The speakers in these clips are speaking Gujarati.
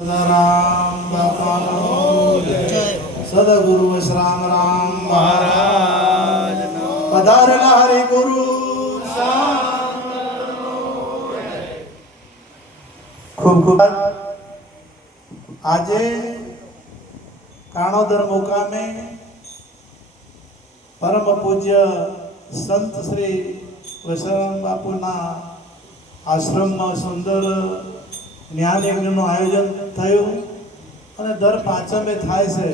राम सदगुरु विश्राम राम महाराज पधारेला हरि गुरु खूब खूब આજે કાણોદર મુકામે પરમ પૂજ્ય સંત શ્રી વિશ્રામ બાપુના આશ્રમમાં સુંદર જ્ઞાન યજ્ઞનું આયોજન થયું અને દર પાંચમે થાય છે.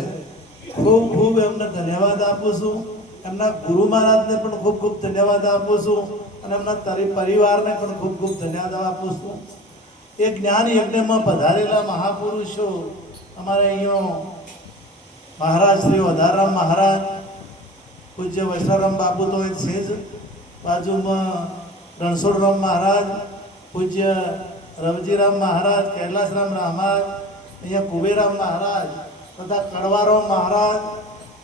ખૂબ ખૂબ એમને ધન્યવાદ આપું છું. એમના ગુરુ મહારાજને પણ ખૂબ ખૂબ ધન્યવાદ આપું છું અને એમના પરિવારને પણ ખૂબ ખૂબ ધન્યવાદ આપું છું. એ જ્ઞાન યજ્ઞમાં પધારેલા મહાપુરુષો અમારે અહીંયા મહારાજ શ્રી વધારામ મહારાજ, પૂજ્ય વૈષ્ણવરામ બાપુ તો એક છે જ, બાજુમાં રણછોડરામ મહારાજ, પૂજ્ય રવજીરામ મહારાજ, કૈલાસરામ મહારાજ, અહીંયા કુબેરામ મહારાજ તથા કડવારામ મહારાજ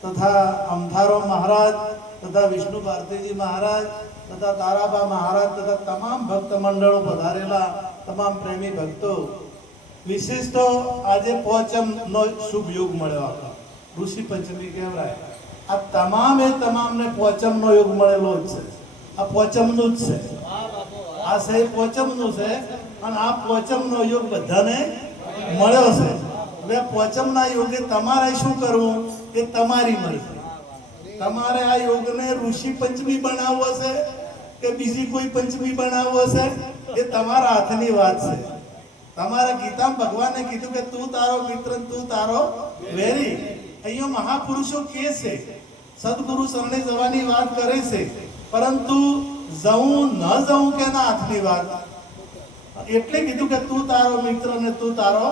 તથા અમથારામ મહારાજ તથા વિષ્ણુ ભારતીજી મહારાજ તથા તારાબા મહારાજ તથા તમામ ભક્ત મંડળો પધારેલા તમામ પ્રેમી ભક્તો. વિશેષ તો આજે પોચમનો શુભ યોગ મળ્યો. આપણો ઋષિ પંચમી કહેવાય. આ તમામને પોચમનો યોગ મળેલો જ છે. આ પોચમનું જ છે. આ સહી પોચમનું છે અને આ પોચમનો યોગ બધાને મળ્યો છે. હવે પોચમના યોગે તમારે શું કરવું એ તમારી મરજી. તમારે આ યોગને ઋષિ પંચમી બનાવવો છે કે બીજી કોઈ પંચમી બનાવવો છે એ તમારા હાથની વાત છે. તમારા ગીતામાં ભગવાને કીધું કે તું તારો મિત્ર, તું તારો વેરી. અહીંયા મહાપુરુષો કે છે, સદગુરુ શરણે જવાની વાત કરે છે, પરંતુ જવું ન જવું કે ના હાથની વાત. એટલે કીધું કે તું તારો મિત્ર ને તું તારો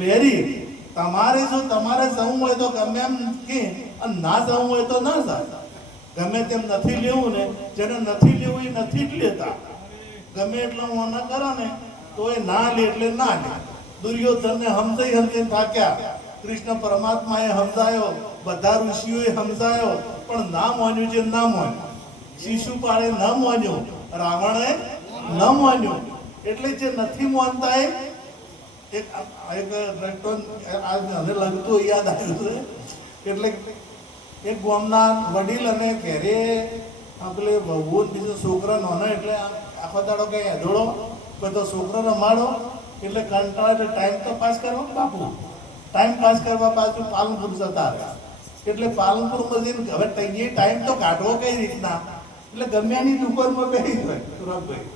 વેરી. તમારે જો તમારે જવું હોય તો ગમે એમ કે, અને ના જવું હોય તો ના જાય. ગમે તેમ નથી લેવું ને, જેને નથી લેવું એ નથી જ લેતા. ગમે એટલે હું ના કરો ને તો એ ના લે એટલે ના લે. દુર્યોધનને સમજાઈ થાક્યા. કૃષ્ણ પરમાત્માએ સમજાયો, બધા ઋષિઓએ સમજાયો, પણ ના માન્યું છે, ના માન્યું. શિશુપાળે ન માન્યું, રાવણે ન માન્યું. એટલે જે નથી માનતા એક મને લગતું યાદ આવ્યું છે. એટલે એક ગામના વડીલ અને ઘેરે આપણે બહુ બીજો છોકરા નાનો, એટલે આખો દાડો કઈ અધોળો બધો છોકરો રમાડો એટલે કંટાળો. એટલે ટાઈમ તો પાસ કરવા બાપુ, ટાઈમ પાસ કરવા પાછું પાલનપુર જતા રહ્યા. એટલે પાલનપુરમાં જઈને હવે ટાઈમ તો કાઢવો કઈ રીતના, એટલે ગમે એની દુકાનમાં બેસી જાય સુરભભાઈ,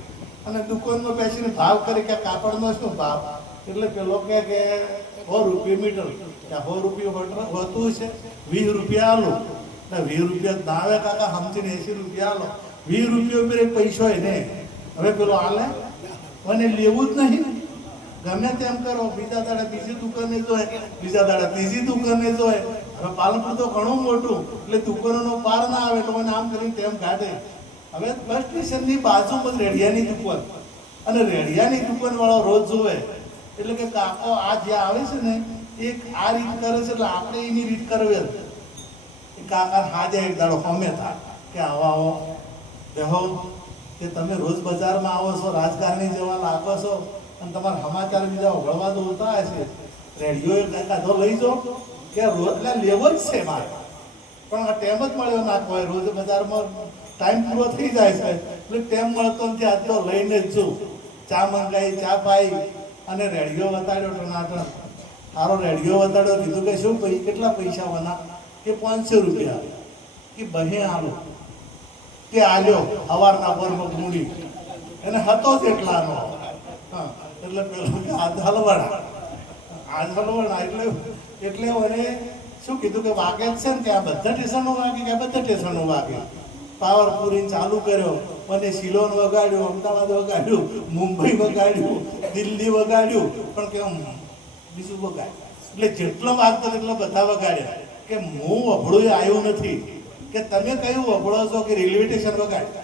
અને દુકાનમાં બેસીને ભાવ કરે કે કાપડનો શું ભાવ. એટલે પેલો કે 100 રૂપિયા મીટર, ત્યાં 100 રૂપિયા હોતું છે, 20 રૂપિયા આલો. એટલે 20 રૂપિયા ના આવે કાકા, સમજીને 80 રૂપિયા આલો. 20 રૂપિયા ઉપર એક પૈસો હોય ને. હવે પેલો આલે મને લેવું જ નહીં. ગમે તેમ કરો, બીજા દાડે બીજી દુકાને જોય, બીજા દાડે ત્રીજી દુકાને જોય. હવે પાલનપુર તો ઘણું મોટું, એટલે દુકાનોનો પાર ના આવે એટલે મને આમ કરીને તેમ કાઢે. હવે બસ સ્ટેશનની બાજુમાં રેડિયાની દુકાન, અને રેડિયાની દુકાન વાળો રોજ જોવે. એટલે કે કાકો આ જ્યાં આવે છે ને એક આ રીત કરે છે, એટલે આપણે એની રીત કરવી. કાકા હાજે એક દાડો હમે થાય કે આવો દેહો કે તમે રોજ બજારમાં આવો છો, રાજકારણી જેવા લાગો છો, અને તમારા સમાચાર બીજા ઓગળવા દોડતા હશે. રેડિયો એક કાઢો લઈ જાઓ કે રોજ એટલે લેવો જ છે મારે, પણ આ ટેમ જ મળ્યો ના કોઈ. રોજ બજારમાં ટાઈમ પૂરો થઈ જાય છે એટલે ટેમ મળતો નથી. આજ તો લઈને જ છું. ચા મંગાવી, ચા પાઈ અને રેડિયો બતાડ્યો. ટનાટન સારો રેડિયો બતાડ્યો. કીધું કે શું કેટલા પૈસા વના? કે 500 રૂપિયા. કે બહે આલો કે આલ્યો સવારના બરમાં મૂડી એને હતો જ એટલાનો. હા, એટલે પેલો કે આજ હલવાડા એટલે મને શું કીધું કે વાગે જ છે ને, કે આ બધા સ્ટેશનો વાગે, કે બધા સ્ટેશનો વાગે. પાવર પૂરી ચાલુ કર્યો, મને સિલોન વગાડ્યું, અમદાવાદ વગાડ્યું, મુંબઈ વગાડ્યું, દિલ્હી વગાડ્યું, પણ કેમ બીજું વગાડ્યું. એટલે જેટલો વાગતો એટલો બધા વગાડ્યા. કે હું વભળું આવ્યું નથી. કે તમે કયું વભળો છો? કે રેલવે સ્ટેશન વગાડે.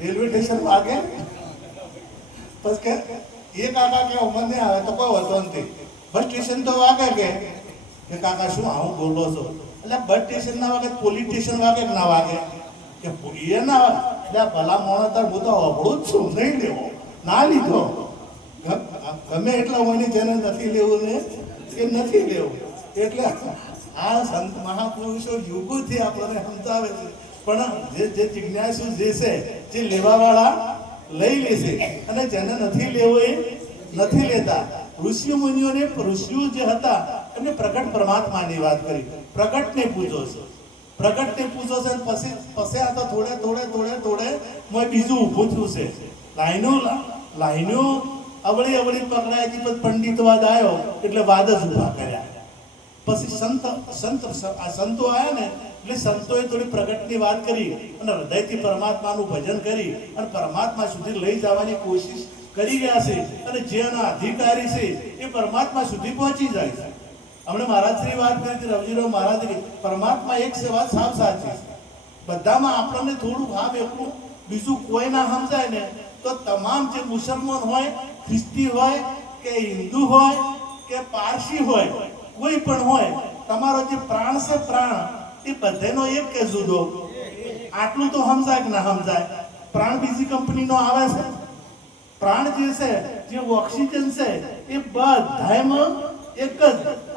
રેલવે સ્ટેશન વાગે પછી કે એ કાકા કે મને આવે તો કોઈ હોતો નથી. બસ સ્ટેશન તો વાગે કે કાકા શું આવું બોલો છો? એટલે બસ સ્ટેશન ના વાગે, પોલીસ સ્ટેશન વાગે કે ના વાગે? કે એ ના વાગે. એટલે ભલા મોણો તાર હું તો અભળું જ છું, નહીં લેવો ના લીધો. ગમે એટલા હોય ને જેને નથી લેવું ને એ નથી લેવું. એટલે આ સંત મહાપુરુષો યુગોથી આપણને સમજાવે છે. પણ જે જિજ્ઞાસુ જે છે, જે લેવાવાળા લઈ લેશે, અને જેને નથી લેવો એ નથી લેતા. ઋષિ મુનિઓને, ઋષિઓ જે હતા એમને પ્રગટ પરમાત્માની વાત કરી. પ્રગટને પૂજો છે, પ્રગટને પૂજો છે. પછી આ તો થોડે મોય બીજું ઊભું થયું છે. લાઈનો અવળી પકડાય છે. પછી પંડિતવાદ આવ્યો એટલે વાદ જ ઊભા કર્યા. પછી સંતો આવ્યા ને એટલે સંતોએ થોડી પ્રગટની વાત કરી અને હૃદયથી પરમાત્માનું ભજન કરી અને પરમાત્મા સુધી લઈ જવાની કોશિશ કરી રહ્યા છે. અને જે એના અધિકારી છે એ પરમાત્મા સુધી પહોંચી જાય છે. હમણે મહારાજશ્રી વાત કરી હતી, રવજીરાવ મહારાજ, પરમાત્મા એક છે, વાત સાવ સાચી છે. બધામાં આપણને થોડું ભાવ એટલું, બીજું કોઈ ના સમજાય ને તો તમામ જે મુસલમાન હોય, ખ્રિસ્તી હોય કે હિન્દુ હોય કે પારસી હોય, કોઈ પણ હોય, તમારો જે પ્રાણ છે, પ્રાણ એ બધાનો એક કે જુદો? આટલું તો સમજાય કે ના સમજાય? પ્રાણ બીજી કંપનીનો આવે છે. પ્રાણ જે છે, જે ઓક્સિજન છે, એ બધામાં એક જ,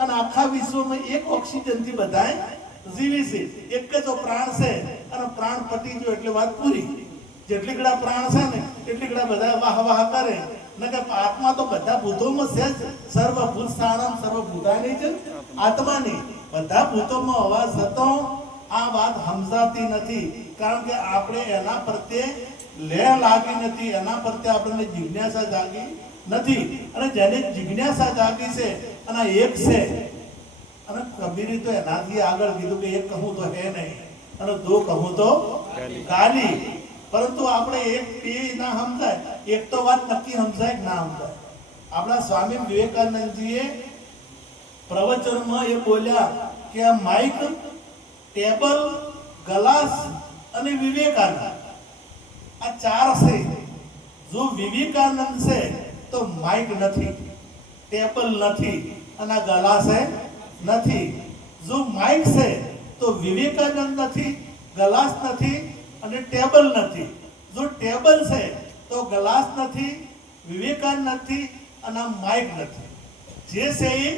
અને આખા વિશ્વમાં એક ઓક્સિજન થી બધા જીવે છે. એક જ પ્રાણ છે, અને પ્રાણ પતી ગયો એટલે વાત પૂરી. જેટલી ગળા પ્રાણ છે ને એટલી ગળા બધા વાહ વાહ કરે. નકર આત્મા તો બધા ભૂતોમાં છે જ. સર્વભૂત સ્થાનમ સર્વભૂતાની જ આત્માની. બધા ભૂતોમાં હોવા છતાં આ વાત સમજાતી નથી. કારણ કે આપણે એના પ્રત્યે લેહ લાગી નથી, એના પ્રત્યે આપણને જિજ્ઞાસા જાગી નથી. અને જેને જિજ્ઞાસા જાગી છે અને એક છે, અને કબીરે તો એનાથી આગળ કીધું કે એક કહું તો હે નહીં અને દો કહું તો ગાલી. પરંતુ આપણે એક બે ના સમજાય, એક તો વાત નક્કી સમજાય કે ના સમજાય. આપણા સ્વામી વિવેકાનંદજીએ પ્રવચનમાં એ બોલ્યા કે આ માઇક, ટેબલ, ગ્લાસ અને વિવેકાનંદ આ ચાર છે. જો વિવેકાનંદ છે તો માઇક નથી, ટેબલ નથી અને ગ્લાસ નથી. જો માઇક છે તો વિવેકાનંદ નથી, ગ્લાસ નથી અને ટેબલ નથી. જો ટેબલ છે તો ગ્લાસ નથી, વિવેકાનંદ નથી અને માઇક નથી. જે છે એ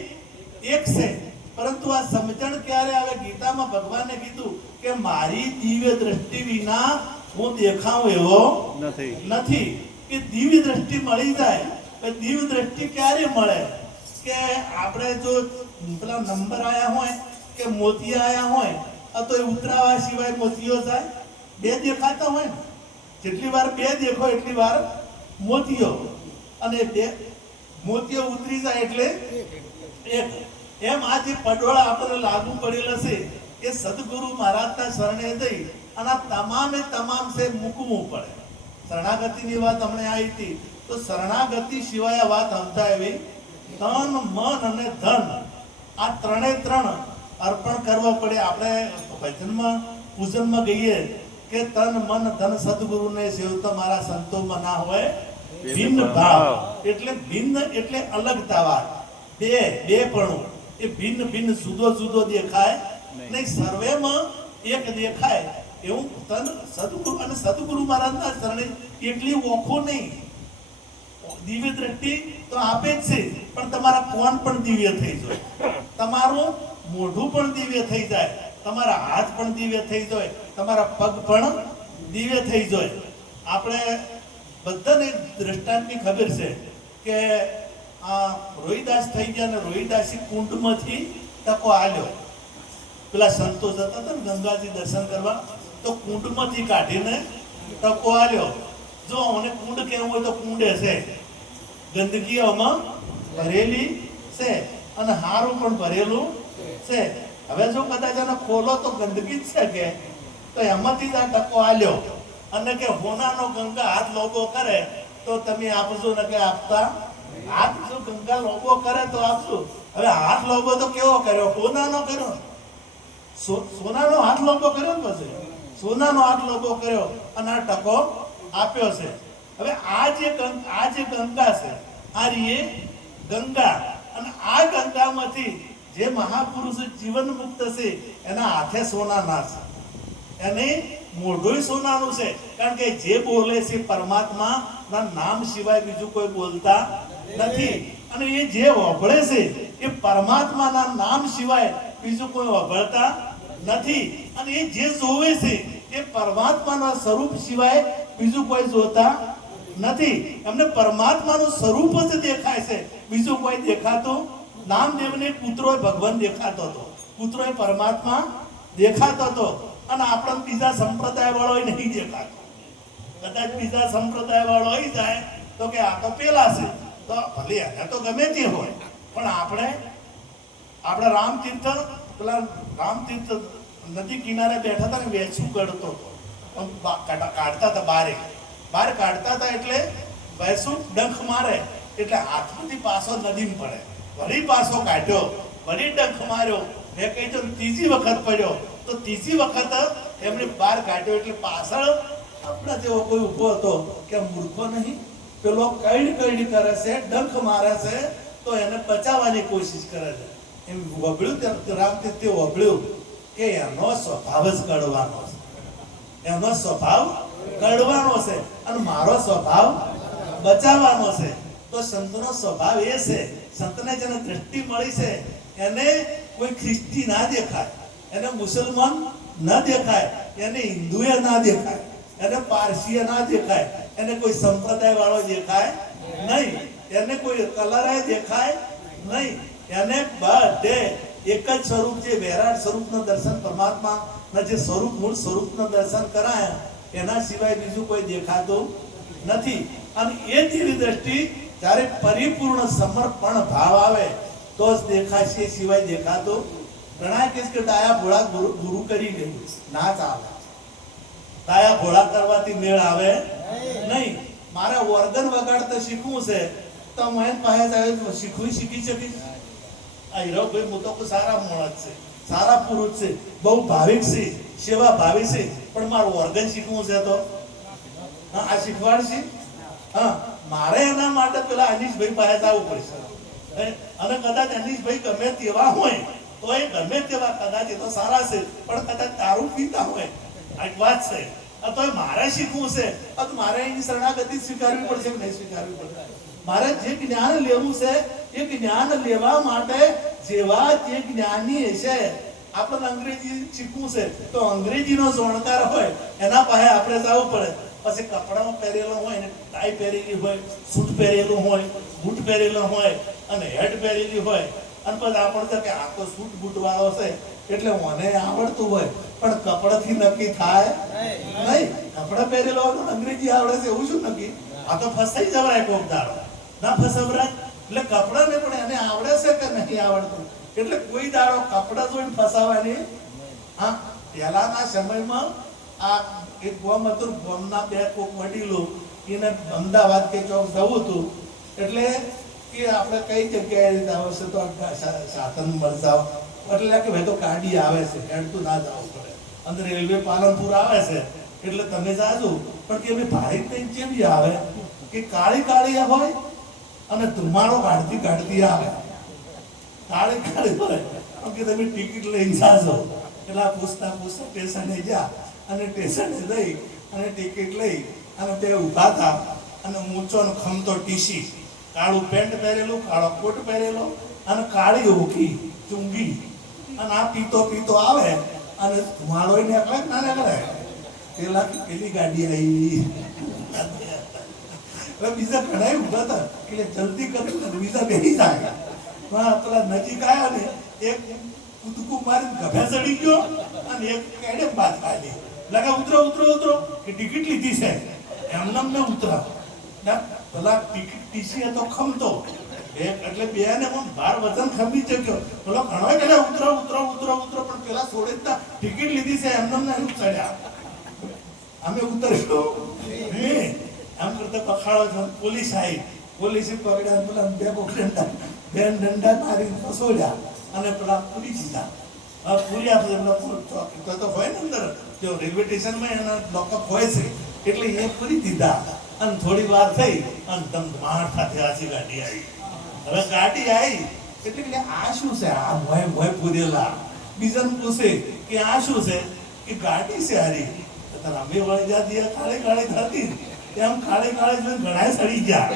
એક છે. પરંતુ આ સમજણ ક્યારે આવે? ગીતામાં ભગવાને કીધું કે મારી દિવ્ય દ્રષ્ટિ વિના હું દેખાઉં એવો નથી. કે દિવ્ય દ્રષ્ટિ મળી જાય. દિવ્ય દ્રષ્ટિ ક્યારે મળે? કે આપણે જો પેલા નંબર આયા હોય કે મોતી આયા હોય, તો એ ઉતરાવા સિવાય મોતીઓ જાય? બે દેખાતા હોય ને, જેટલી વાર બે દેખો એટલી વાર મોતીઓ, અને બે મોતીઓ ઉતરી જાય એટલે એક. એમ આ જે પડોળા આપણને લાગુ પડેલા છે એ સદગુરુ મહારાજના શરણે જઈ અને તમામે તમામ છે મૂકવું પડે. શરણાગતિની વાત હમણાં આવી હતી, તો શરણાગતિ સિવાય વાત સમજાય એવી તન, મન અને ધન, આ ત્રણ અર્પણ કરવા પડે. આપણે ભજનમાં, પૂજનમાં ગઈએ કે તન, મન, ધન સદગુરુને સેવતા મારા સંતોમાં ના હોય ભિન્ન ભાવ. એટલે ભિન્ન એટલે અલગતાવાદ, બે પણ એ ભિન્ન જુદો દેખાય નહીં, સર્વેમાં એક દેખાય એવું તન સદગુરુ. અને સદગુરુ મહારાજના શરણે એટલી ઓખો નહીં. દિવ્ય દ્રષ્ટિ તો આપે જ છે, પણ તમારા કોણ પણ દિવ્ય થઈ જાય, તમારું મોઢું પણ દિવ્ય થઈ જાય, તમારા હાથ પણ દિવ્ય થઈ જાય, તમારા પગ પણ દિવ્ય થઈ જાય. આપણે બધાને દ્રષ્ટાંતની ખબર છે કે રોહિદાસ થઈ ગયા ને રોહિદાસી કુંડમાંથી ટકો આલ્યો. પેલા સંતો જતા હતા ને ગંગાજી દર્શન કરવા, તો કુંડમાંથી કાઢીને ટકો આલ્યો. જો મને કુંડ કેવું હોય તો કુંડે છે, ગંદકી આમાં ભરેલી છે અને હારું પણ ભરેલું છે. હવે જો કદાચ એને ખોલો તો ગંદકી જ છે કે, તો એમાંથી જ આ ટકો આલ્યો. અને કે હોનાનો ગંગા હાથ લોબો કરે તો તમે આપજો, ને કે આપતા હાથ જો ગંગા લોબો કરે તો આપશું. હવે હાથ લોબો તો કેવો કર્યો? સોનાનો કર્યો. સોનાનો હાથ લોબો કર્યો ને, પછી સોનાનો હાથ લોબો કર્યો અને આ ટકો આપ્યો છે. હવે આ જે ગંગા છે, આ રીએ ગંગા, અને આ ગંગામાંથી જે મહાપુરુષ જીવન મુક્ત છે એના હાથે સોનાના છે, એને મોઢું સોનાનું છે. કારણ કે જે બોલે છે પરમાત્મા ના નામ સિવાય બીજું કોઈ બોલતા નથી. અને એ જે વભળે છે એ પરમાત્માના નામ સિવાય બીજું કોઈ વભળતા નથી. અને એ જે જોવે છે એ પરમાત્માના સ્વરૂપ સિવાય બીજું કોઈ જોતા નથી. એમને પરમાત્માનું સ્વરૂપ જ દેખાય છે, બીજું કોઈ દેખાતું. નામદેવને પુત્રો ભગવાન દેખાતો હતો, પુત્રો પરમાત્મા દેખાતો હતો. અને આપણને બીજા સંપ્રદાય વાળો નહીં દેખાતો. કદાચ બીજા સંપ્રદાય વાળો આવી જાય તો કે આ તો પેલા છે, તો ભલે એને તો ગમે તે હોય, પણ આપણે રામતીર્થ, પેલા રામતીર્થ નદી કિનારે બેઠા હતા ને, વેચું કરતો હતો, કાઢતા હતા બહાર કાઢતા હતા. એટલે વેચું ડંખ મારે એટલે હાથમાંથી પાછો નદીમાં પડે. વળી પાછો કાઢ્યો, વળી ડંખ માર્યો, મેં કહી તો ત્રીજી વખત પડ્યો, તો ત્રીજી વખત એમને બહાર કાઢ્યો. એટલે પાછળ આપણા જેવો કોઈ ઉભો હતો કે મૂર્ખો નહીં, પેલો કઈ કરે છે, ડંખ મારે છે, તો એને બચાવવાની કોશિશ કરે છે. એમ વભળ્યું રામતીર્થ, તે વભળ્યું કે એનો સ્વભાવ જ કડવાનો છે, એનો સ્વભાવ કડવાનો છે અને મારો સ્વભાવ બચાવવાનો છે. તો સંતનો સ્વભાવ એ છે, સંતને જેને દ્રષ્ટિ મળી છે એને કોઈ ખ્રિસ્તી ના દેખાય, એને મુસલમાન ના દેખાય, એને હિન્દુએ ના દેખાય, એને પારસીએ ના દેખાય, એને કોઈ સંપ્રદાય વાળો દેખાય નહીં, એને કોઈ કલર દેખાય નહીં. એને બધે એક જ સ્વરૂપ, જે વિરાટ સ્વરૂપનું દર્શન, પરમાત્માના જે સ્વરૂપ, મૂળ સ્વરૂપનું દર્શન કરાય એના સિવાય બીજું કોઈ દેખાતું નથી. અને એ દિવ્ય દ્રષ્ટિ જ્યારે પરિપૂર્ણ સમર્પણ ભાવ આવે તો જ દેખાશે, એ સિવાય દેખાતું. ઘણા કેસ કે ડાયા ભોળા ગુરુ કરી ગયું, ના ચાલે. ડાયા ભોળા કરવાથી મેળ આવે નહીં. મારે ઓર્ગન વગાડતા શીખવું છે તો મહેન પાસે જાય શીખી શકીશ. આ હીરો ભાઈ હું તો સારા માણસ છે, સારા પુરુષ છે, બહુ ભાવિક છે, સેવા ભાવી છે, પણ મારું ઓર્ગન શીખવું છે તો આ શીખવાડશે. હા, મારે એના માટે પેલા અનીશભાઈ પાસે જવું પડશે. અને કદાચ અનીશભાઈ ગમે તેવા હોય તો એ ગમે તેવા, કદાચ એ તો સારા છે, પણ કદાચ દારૂ પીતા હોય, આ વાત છે, તો મારે શીખવું છે તો મારે એની શરણાગતિ સ્વીકારવી પડશે કે નહીં સ્વીકારવી પડશે. મારે જે જ્ઞાન લેવું છે એ જ્ઞાન લેવા માટે જેવા જે જ્ઞાની છે, આપણે અંગ્રેજી શીખવું છે તો અંગ્રેજીનો જાણકાર હોય એના પાસે આપણે જવું પડે. પછી કપડામાં પહેરેલો હોય ને, ટાઈ પહેરેલી હોય, સૂટ પહેરેલું હોય, બૂટ પહેરેલો હોય અને હેટ પહેરેલી હોય, અને પછી આપણે કે આ તો સૂટ બૂટ વાળો છે એટલે મને આવડતું હોય, પણ કપડાથી નક્કી થાય નહીં. કપડા પહેરેલો હોય અંગ્રેજી આવડે છે એવું શું નક્કી? આ તો ફસાઈ જવાય કોક દાડો, ના ફસાવરાય. એટલે કપડાને પણ એને આવડે છે કે નહીં આવડતું, એટલે કોઈ દાડો કપડા જોઈને ફસાવાની. હા, પહેલાના સમયમાં આ એક ગોમ હતું, ગોમના બે કોક વડીલો, એને અમદાવાદ કે ચોક જવું હતું, એટલે કે આપણે કઈ જગ્યાએ આવશે તો સાધન મળતા, એટલે કે ભાઈ તો ગાડી આવે છે, હેડતું ના જવું પડે, અંદર રેલવે પાલનપુર આવે છે એટલે તમે જાજો. પણ કે ભાઈ ભાઈ કઈ કેવી આવે કે કાળી હોય અને ધુમાડો કાઢતી આવે, કાળી હોય, પણ કે તમે ટિકિટ લઈને જાજો. એટલે પૂછતા સ્ટેશને જા અને સ્ટેશને જઈ અને ટિકિટ લઈ અને તે ઊભા હતા અને ઊંચો ખમતો ટીસી, કાળું પેન્ટ પહેરેલું, કાળો કોટ પહેરેલો અને કાળી ઓખી ચૂંગી, અને આ પીતો આવે અને ધુમાડો નીકળે ના નીકળે. પેલી ગાડી આવી, બીજા ઘણા ઉભા હતા એટલે જલ્દી કરીને બીજા બેસી જાય. પેલા નજીક આવ્યા ને એક કૂદકું મારીને ગભે ચડી ગયો અને એક કેડે બાદ કાઢી. લગા ઉતરો કે ટિકિટ લીધી છે, એમનામ ને ઉતરા. પેલા ટિકિટ ટીસી હતો ખમતો, એટલે બે ને બાર વજન ખમી ચક્યો. પેલો ઘણો કે ઉતરો પણ પેલા છોડે જ ટિકિટ લીધી છે એમનામ ને ચડ્યા. અમે ઉતર્યો આમ કરતા પખાડો છો, પોલીસ આવી, પોલીસે પકડ્યા, પેલા બે દંડા મારીને ફસોડ્યા અને પેલા પૂરી દીધા. પૂર્યા તો હોય ને અંદર જો રેલવે સ્ટેશનમાં એના લોકઅપ હોય છે એટલે એ પૂરી દીધા. અને થોડી વાર થઈ અને ધમધમાટ સાથે આછી ગાડી આવી. હવે ગાડી આવી એટલે આ શું છે, આ ભય પૂરેલા. બીજાને પૂછે કે આ શું છે, કે ગાડી છે હારી. અમે વળી જાતી કાળી થતી, એમ કાળી જોઈને ઘણા સડી ગયા.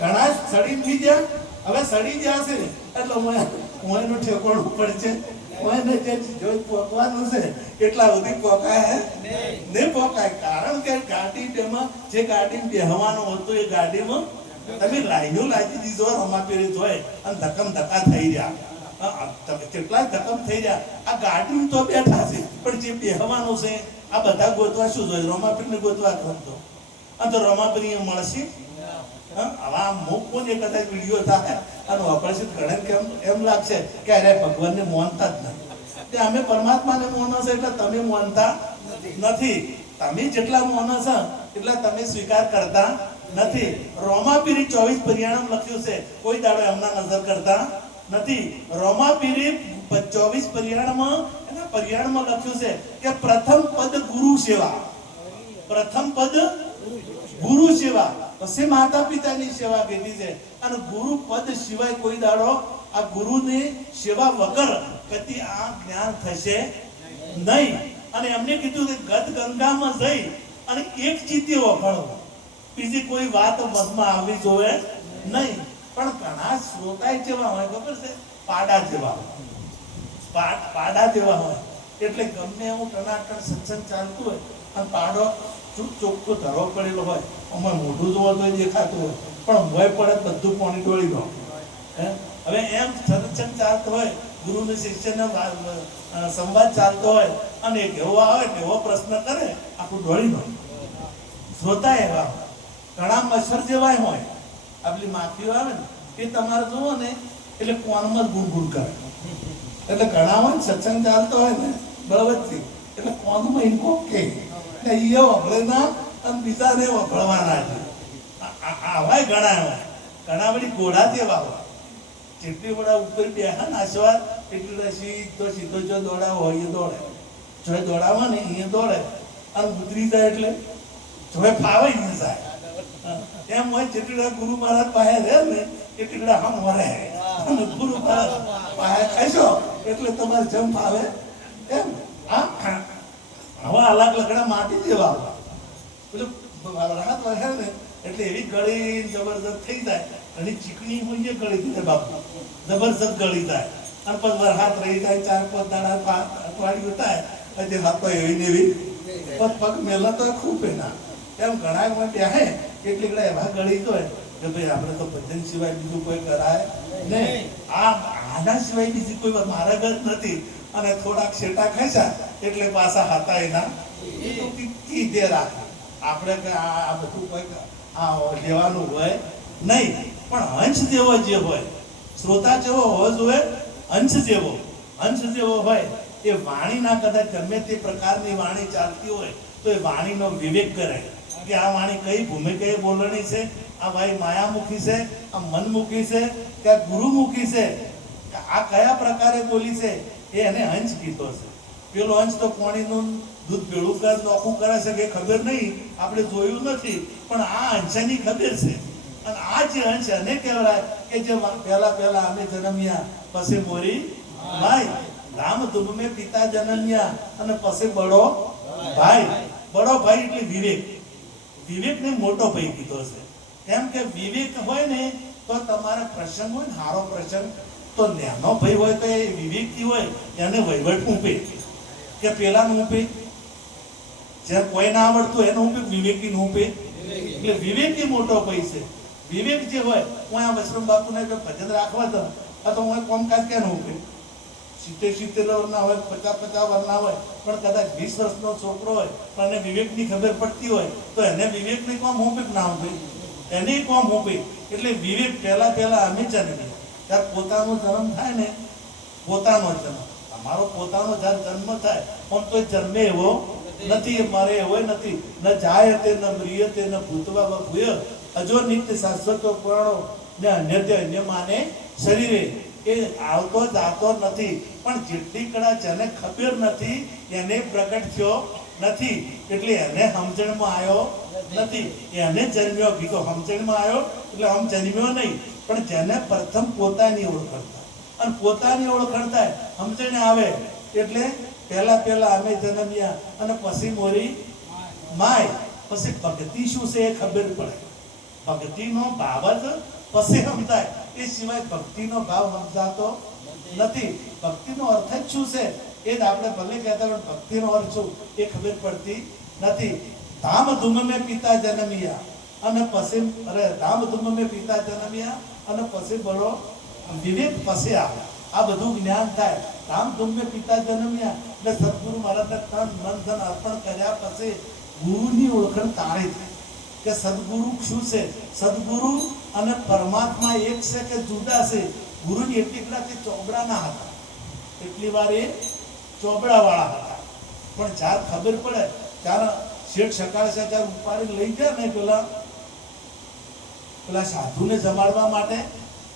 ઘણા સડી થઈ ગયા, હવે સડી ગયા છે એટલે હું એનું ઠેકોણું પડશે. એને જે જોઈ પોકવાનું છે એટલા સુધી પોકાય નહીં પોકાય. કારણ કે ગાડી તેમાં જે ગાડી બેહવાનું હતું એ ગાડીમાં તમે લાઈનો લાગી દીધો રમાપીરી જોઈ અને ધક્કમ ધક્કા થઈ રહ્યા, કેટલા ધક્કમ થઈ રહ્યા. આ ગાડી તો બેઠા છે પણ જે બેહવાનું છે આ બધા ગોતવા શું જોઈએ? રમાપીરને ગોતવા ગમતો અને તો રમાપીરી મળશે. આવા મૂકવું એ કદાચ વિડીયો થાય અને ઓપરેશન કરે કેમ એમ લાગશે કે અરે ભગવાનને માનતા જ નથી. અમે પરમાત્માને માનો છે એટલે તમે માનતા નથી. તમે જેટલા માનો છો એટલા તમે સ્વીકાર કરતા નથી. રોમાપીરી 24 પરિયાણમ લખ્યું છે, કોઈ દાડો એમના નજર કરતા નથી. રોમાપીરી 24 પરિયાણમાં એના પરિયાણમાં લખ્યું છે કે પ્રથમ પદ ગુરુ સેવા, પ્રથમ પદ ગુરુ સેવા, પછી માતા પિતાની સેવા કીધી છે. અને ગુરુ પદ સિવાય કોઈ દાડો આ ગુરુની સેવા વગર કદી આ જ્ઞાન થશે નહીં. અને એમને કીધું કે ગત ગંગામાં જઈ અને એક ચીતે વખાણો, બીજી કોઈ વાત મનમાં આવવી જોઈએ નહીં. પણ ઘણા શ્રોતા જેવા હોય ખબર છે, પાડા જેવા, પાડા જેવા હોય. એટલે ગમે એવું ટનાટન સત્સંગ ચાલતું હોય અને પાડો ચોખ્ખો ધરો પડેલો હોય, અમારે મોઢું જોવા તો દેખાતું હોય પણ ભય પડે બધું પાણી ડોળી ગયો. હવે એમ સત્સંગ ચાલતો હોય, ગુરુને શિષ્યનો સંવાદ ચાલતો હોય અને એક એવો આવે કે એવો પ્રશ્ન કરે આખું ડોળી ગયો. શ્રોતા એવા ઘણા મચ્છર જેવા હોય, આપણી માખીઓ આવે ને એ તમારે જુઓ ને એટલે કોનમાં જ ગુણ કરે. એટલે ઘણા હોય સત્સંગ ચાલતો હોય ને બરાબરથી એટલે કોનમાં ઇન્કો કે એ વગળે ના અને બીજાને વગળવાના છે. આવાય ઘણા હોય. ઘણા બધી ઘોડા જેવા હોય, જેટલી બધા ઉપર બેહા નાશવાદ એટલી સીધો સીધો જો દોડાવો હોય એ દોડે, જો દોડાવો ને એ દોડે અને ઉતરી જાય એટલે જો ફાવે એ જાય. એમ હોય જેટલા ગુરુ મહારાજ પાસે રહે ને એટલી હમ વરે અને ગુરુ મહારાજ પાસે ખાશો એટલે તમારે જેમ ફાવે એમ. હવા અલગ લગડા માટી જેવા પેલું રાહત વહે ને એટલે એવી ગળી જબરદસ્ત થઈ જાય. અને ચીકણી હોય ગળી દીધે બાપુ જબરદસ્ત ગળી જાય અને પછી હાથ રહી જાય, 4-5 દાડા અઠવાડિયું થાય પછી હાથ તો એવી ને એવી પગ મેલા તો ખૂબ એના એમ ઘણા બેહે કેટલી ગળા એવા ગળી હોય કે ભાઈ આપણે તો ભજન સિવાય બીજું કોઈ કરાય નહીં. આના સિવાય બીજી કોઈ માર્ગ જ નથી. અને થોડાક શેટા ખાઈશા એટલે પાછા હતા એના કીધે રાખે. આપણે કે આ બધું કોઈ આ લેવાનું હોય નહીં. પણ હંસ જેવો જે હોય, શ્રોતા જેવો હોવો જોઈએ, હંસ જેવો હોય એ વાણીના કદાચ ગમે તે પ્રકારની વાણી ચાલતી હોય તો એ વાણીનો વિવેક કરે કે આ વાણી કઈ ભૂમિકાએ બોલણી છે, આ ભાઈ માયામુખી છે, આ મનમુખી છે કે આ ગુરુમુખી છે, આ કયા પ્રકારે બોલી છે એને હંસ કીધો છે. પેલો હંસ તો પાણીનું દૂધ ભેળું કરે નોખું કરે છે કે ખબર નહીં, આપણે જોયું નથી, પણ આ હંસની ખબર છે. અને આ જે હંસ એને કહેવાય કે જે પહેલા અમે જન્મ્યા પછી મોરી ભાઈ, રામ ધૂમ મેં પિતા જન્મ્યા અને પછી બડો ભાઈ. બડો ભાઈ એટલે વિવેકને મોટો ભાઈ કીધો છે. કેમ કે વિવેક હોય ને તો તમારે પ્રસંગ હોય ને સારો પ્રસંગ તો નાનો ભાઈ હોય તો એ વિવેકી હોય એને વહીવટ ઊંપે કે પેલાનું ઊંપે, જ્યાં કોઈ ના આવડતું એનું ઊંપે, વિવેકી નું ઊંપે. એટલે વિવેકી મોટો ભાઈ છે. વિવેક જે હોય, હું આ વૈષ્ણવ બાપુને ભજન રાખવા દઉં તો હું કોમકાજ ક્યાં ઊંપે 70 વર્ષના હોય, 50 વર્ષના હોય, પણ કદાચ 20 વર્ષનો છોકરો હોય પણ એને વિવેકની ખબર પડતી હોય તો એને વિવેકની કોમ ઊંપે ના ઊંપે, એને કોમ ઊંપે. એટલે વિવેક પહેલા અમે જન્મીએ ત્યારે પોતાનો જન્મ થાય ને, પોતાનો જન્મ અમારો પોતાનો જન્મ થાય પણ તો જન્મે એવો નથી, મારે એવો નથી. ન જાય તે ન મ્રિય તે ન ભૂતવા ભૂય અજો નિત્ય શાશ્વત પુરાણો ને અન્ય માને શરીરે. એ આવતો જાતો નથી પણ જેટલી કડા જેને ખબર નથી એને પ્રગટ થયો નથી એટલે એને સમજણમાં આવ્યો નથી. એને જન્મ્યો કીધો સમજણમાં આવ્યો એટલે આમ જન્મ્યો નહીં, પણ જેને પ્રથમ પોતાની ઓળખાણ થાય અને પોતાની ઓળખાણ થાય સમજણ આવે એટલે પહેલા અમે જન્મ્યા અને પછી મોરી માય. પછી ભક્તિ શું છે એ ખબર પડે. ભક્તિનો ભાવ જ પછી સમજાય, એ સિવાય ભક્તિનો ભાવ સમજાતો નથી. ભક્તિનો અર્થ જ શું છે એ જ આપણે ભલે કહેતા પણ ભક્તિનો અર્થ શું એ ખબર પડતી નથી. ધામધૂમ મેં પિતા જન્મ્યા અને પછી ધામધૂમ મેં પિતા જન્મ્યા અને પછી બળો વિવેક પછી આવે. આ બધું જ્ઞાન થાય. ધામધૂમ મેં પિતા જન્મ્યા એટલે સદગુરુ મહારાજને તન મન ધન અર્પણ કર્યા પછી ગુરુની ઓળખાણ તારે થાય કે સદગુરુ શું છે. સદગુરુ અને પરમાત્મા એક છે કે જુદા છે. ગુરુની એટલી કદાચ ચોબડાના હતા, એટલી વાર એ ચોબડા વાળા હતા, પણ જ્યારે ખબર પડે ત્યારે શેઠ સકાળે છે ત્યારે ઉપાડી લઈ જાય ને પેલા સાધુને જમાડવા માટે,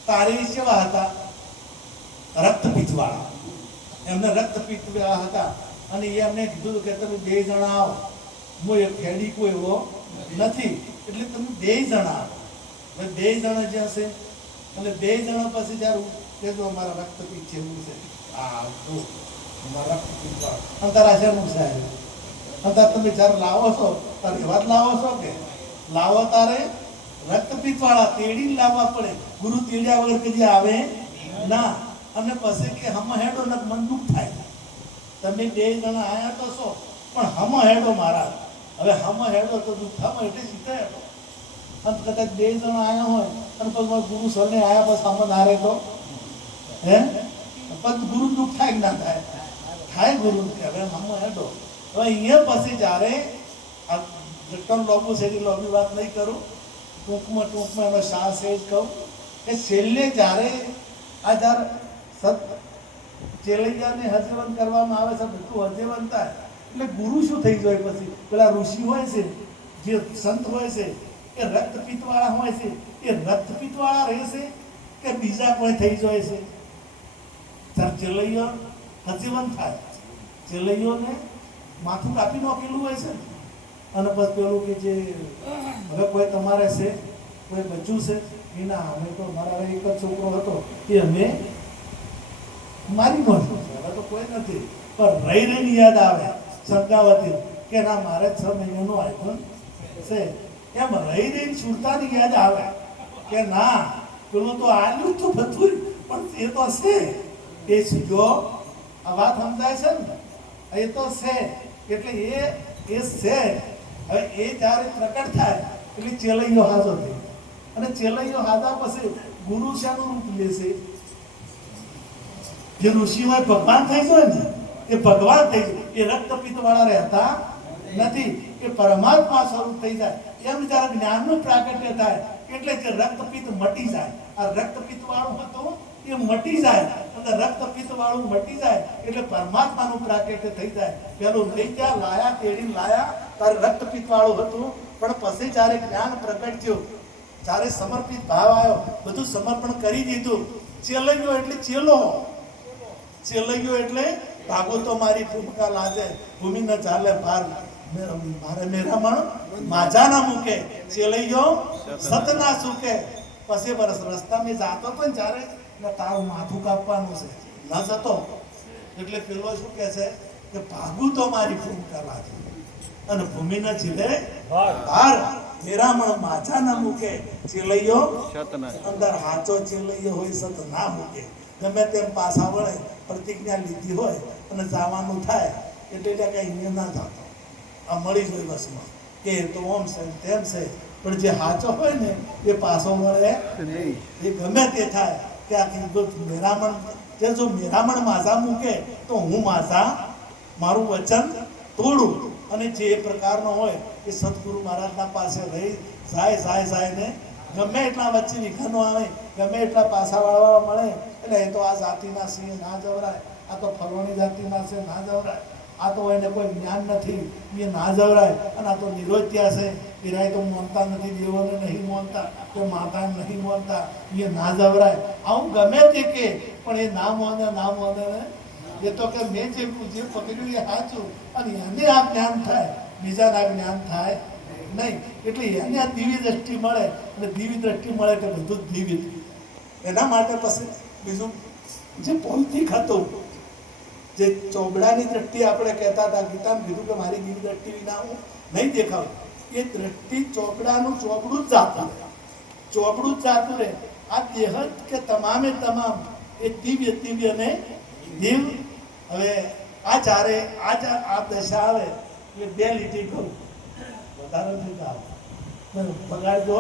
તારે કેવા હતા રક્તપિત્ત વાળા, એમને રક્તપિત્ત વાળા હતા. અને એ એમને કીધું કે તમે 2 જણા આવો, હું એક ખેડી કોઈ એવો નથી, એટલે તમે 2 જણા આવો. 2 જણા જે હશે એટલે 2 જણા પછી જ્યારે કહેજો અમારા રક્તપિત્ત છે એવું છે, હા જો અમારા રક્તપિત્ત વાળા અંતરા શેનું છે અંતર તમે જ્યારે લાવો છો તારે એવા જ લાવો છો કે લાવો તારે રક્તપિત્ત વાળા તેડી લાવવા પડે. ગુરુ તેડ્યા વગર કદી આવે ના. અને પછી કે હમ હેડો ને મન દુઃખ થાય. તમે 2 જણા આયા તો છો પણ હમ હેડો મારા, હવે હમ હેડો તો દુઃખ હમ એટલે સીધા હેડો. અને કદાચ 2 જણા આયા હોય અને પછી ગુરુ સરને આયા પછી હમ ના રહે તો હે પછી ગુરુ દુઃખ થાય કે ના થાય? થાય ગુરુ કે હવે હમ હેડો. હવે અહીંયા પછી જ્યારે આ જટન લોબુ છે એ લોબી વાત નહીં કરું, ટૂંકમાં એનો સાહસ એ જ કહું કે છેલ્લે જ્યારે આ જ્યારે ચેલૈયાને હજવન કરવામાં આવે છે, બધું હજવન થાય એટલે ગુરુ શું થઈ જાય પછી પેલા ઋષિ હોય છે, જે સંત હોય છે એ રક્તપિત્ત વાળા હોય છે, એ રક્તપિત્ત વાળા રહેશે કે બીજા કોઈ થઈ જાય છે? ત્યારે ચેલૈયો હજીવન થાય, ચેલૈયોને માથું કાપી નાખેલું હોય છે. અને પછી પેલું કે જે હવે કોઈ તમારે છે કોઈ બચ્ચું છે એના અમે તો મારા એક જ છોકરો હતો એ અમે મારી નાખ્યો છે, હવે તો કોઈ નથી. પણ રહી રહીને યાદ આવે શંકાવતી કે ના મારે 6 મહિનાનું આઈફોન છે, એમ રહી રહીને છૂટતાની યાદ આવે કે ના પેલું તો આલ્યું તો બધું પણ એ તો છે. એ જો આ વાત સમજાય છે ને, એ તો છે એટલે એ છે. હવે એ જ્યારે પ્રકટ થાય એટલે ચેલૈયો હાજો થઈ, અને ચેલૈયો હાજા પછી ગુરુ શાનું રૂપ લેશે? જે ઋષિ હોય ભગવાન થઈ જાય ને એ ભગવાન થઈ જાય, એ રક્તપિત્ત વાળા રહેતા નથી, એ પરમાત્મા સ્વરૂપ થઈ જાય. એમ જ્યારે જ્ઞાનનું પ્રાગટ્ય થાય એટલે જે રક્તપિત્ત મટી જાય. આ રક્તપિત્ત વાળું હતું એ મટી જાય, અને રક્તપિત્ત વાળું મટી જાય એટલે પરમાત્માનું પ્રાગટ્ય થઈ જાય. પેલું લઈ ગયા લાયા તેડીને લાયા ત્યારે રક્તપિત્ત વાળું હતું, પણ પછી જ્યારે જ્ઞાન પ્રગટ થયું, જ્યારે સમર્પિત ભાવ આવ્યો, બધું સમર્પણ કરી દીધું. ચેલૈયો એટલે ચેલો, ચેલૈયો એટલે ભાગો તો મારી ભૂમિકા લાજે, ભૂમિ ન ચાલે ભાર મારે મેરામણ માજા ના મૂકે, ચેલૈયો સત ના ચૂકે. પછી વર્ષ રસ્તામાં જાતો તો ને જ્યારે તારું માથું કાપવાનું છે ન જતો એટલે પેલો શું કહે છે કે ભાગું તો મારી ભૂમિકા લાજે અને ભૂમિ ન ચીલે ભાર મેરામણ માજા ના મૂકે. ચેલૈયો અંદર હાચો ચેલૈયો હોય સત ના મૂકે. ગમે તેમ પાછા વળે, પ્રતિજ્ઞા લીધી હોય અને જવાનું થાય એટલે કઈ અહીંયા ના થતો, આ મળી જાય બસમાં કે તો ઓમ છે તેમ છે. પણ જે હાચો હોય ને એ પાછો મળે એ ગમે તે થાય કે આ મેરામણ જે જો મેરામણ માઝા મૂકે તો હું માઝા મારું વચન તોડું. અને જે પ્રકારનો હોય એ સદગુરુ મહારાજના પાસે રહી જાય ને ગમે એટલા વચ્ચે વિઘ્નો આવે, ગમે એટલા પાછા વાળવા મળે એટલે એ તો આ જાતિના સિંહ ના જવરાય, આ તો ફલવાની જાતિના છે ના જવરાય, આ તો એને કોઈ જ્ઞાન નથી એ ના જવરાય, અને આ તો નિરોધ્યા છે એરાય તો માનતા નથી, દેવોને નહીં માનતા, કે માતાને નહીં માનતા, એ ના જવરાય. આવું ગમે તે કે પણ એ ના માને ને એ તો કે મેં જે પકડ્યું એ સાચું, અને એને આ જ્ઞાન થાય, બીજાના જ્ઞાન થાય નહીં. એટલે એને આ દિવ્ય દ્રષ્ટિ મળે, અને દિવ્ય દ્રષ્ટિ મળે એટલે બધું જ દિવ્ય. એના માટે પછી બીજું જે ભૌતિક હતું, જે ચોબડાની દ્રષ્ટિ આપણે કહેતા હતા, ગીતામાં કીધું કે મારી દિવ્ય દ્રષ્ટિ વિના હું નહીં દેખાવું, એ દ્રષ્ટિ ચોબડાનું ચોબડું જ જાતું. ચોપડું જ જાતું રહે. આ દેહ જ કે તમામે તમામ એ દિવ્ય દિવ્ય ને દિવ. હવે આ ચારે આ દશા આવે એટલે 2 લીટી કહું, વધારે નહીં આવે. પગાર જો